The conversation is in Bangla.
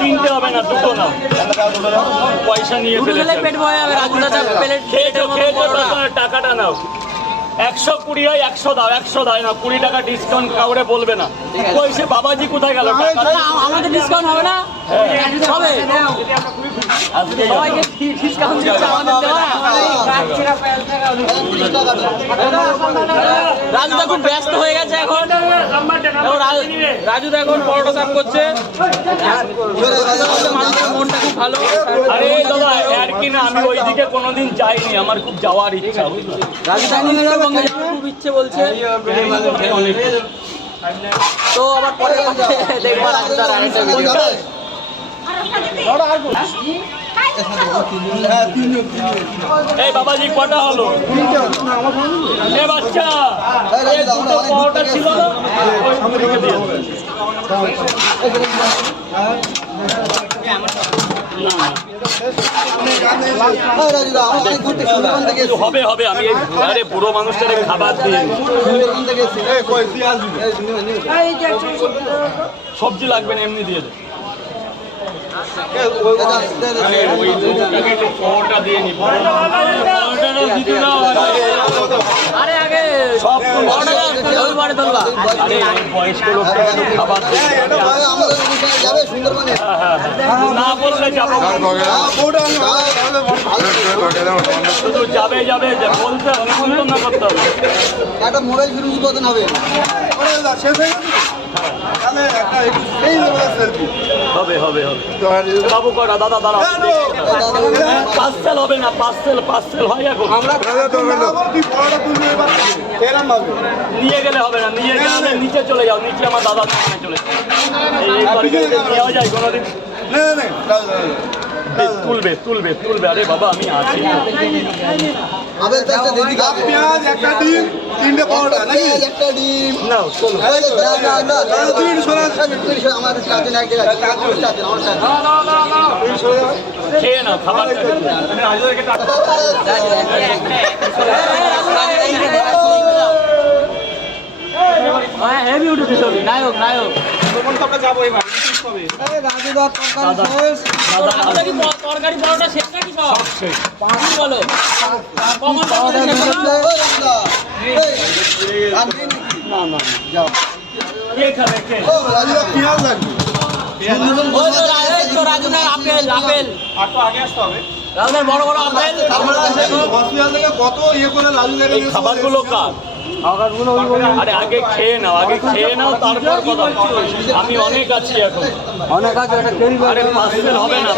তিনটে হবে না, দুটো নাও। পয়সা নিয়ে ফেলেছে। টাকাটা নাও। 120 হয়, 100 দাও, 100 দাও না, 20 টাকা ডিসকাউন্ট কাউরে বলবে না। পয়সা বাবাজি কোথায় গেল? আমাদের ডিসকাউন্ট হবে না? হবে। সবাইকে ডিসকাউন্ট দিচ্ছে, আমাদের দেওয়া না। রাজুদা খুব ব্যস্ত হয়ে গেছে এখন। রাজুদা এখন পরোটা সাফ করছে। মনটা খুব ভালো। আরে দাদা আর কি না, আমি ওইদিকে কোনোদিন যাইনি, আমার খুব যাওয়ার ইচ্ছা। রাজুদা খুব ইচ্ছে বলছে। তো আবার পরে দেখবো রাজুদার আরেকটা ভিডিও। এই বাবাজি কটা হলো? এ বাচ্চা, এই দুটো পাওয়াটা ছিল না? হবে হবে, আমি আরে বুড়ো মানুষটারে খাবার দিয়ে সবজি লাগবে না, এমনি দিয়ে দে। আরে আগে সব বয়স্ক লোকটা খাবার না বললে যাবো, শুধু যাবে যাবে বলতে হবে, না করতে হবে। একটা মোবাইল ফিরে উদ্বোধন হবে। হবে হবে হবে বাবু করা দাদা দাঁড়া, পার্সেল হবে না, পার্সেল হয় এখন। নিয়ে গেলে হবে না, নিয়ে গেলে নিচে চলে যাও, নিচে আমার দাদা চলে নেওয়া যায় কোনোদিন। তুলবে তুলবে তুলবে, আরে বাবা আমি আছি। একটা ডিম, তিনটে পরোটা নাকি? একটা ডিম নাও চলো। আমাদের চারজন এক জায়গায়, খেয়ে নাও খাবার। হেভি উঠেছে ছবি, নায়ক নায়ক। তরকারি পরোটা শেষ নাকি সব? বলো না না যাও, কে খাবে কে? রাজু ভাই আপেল আপেল রাজুর বড় বড় আপেল। এই খাবারগুলো কার? আরে আগে খেয়ে নাও, আগে খেয়ে নাও, তারপর কথা। আমি অনেক আছি এখন, অনেক আছে। আরে পার্সেল হবে না।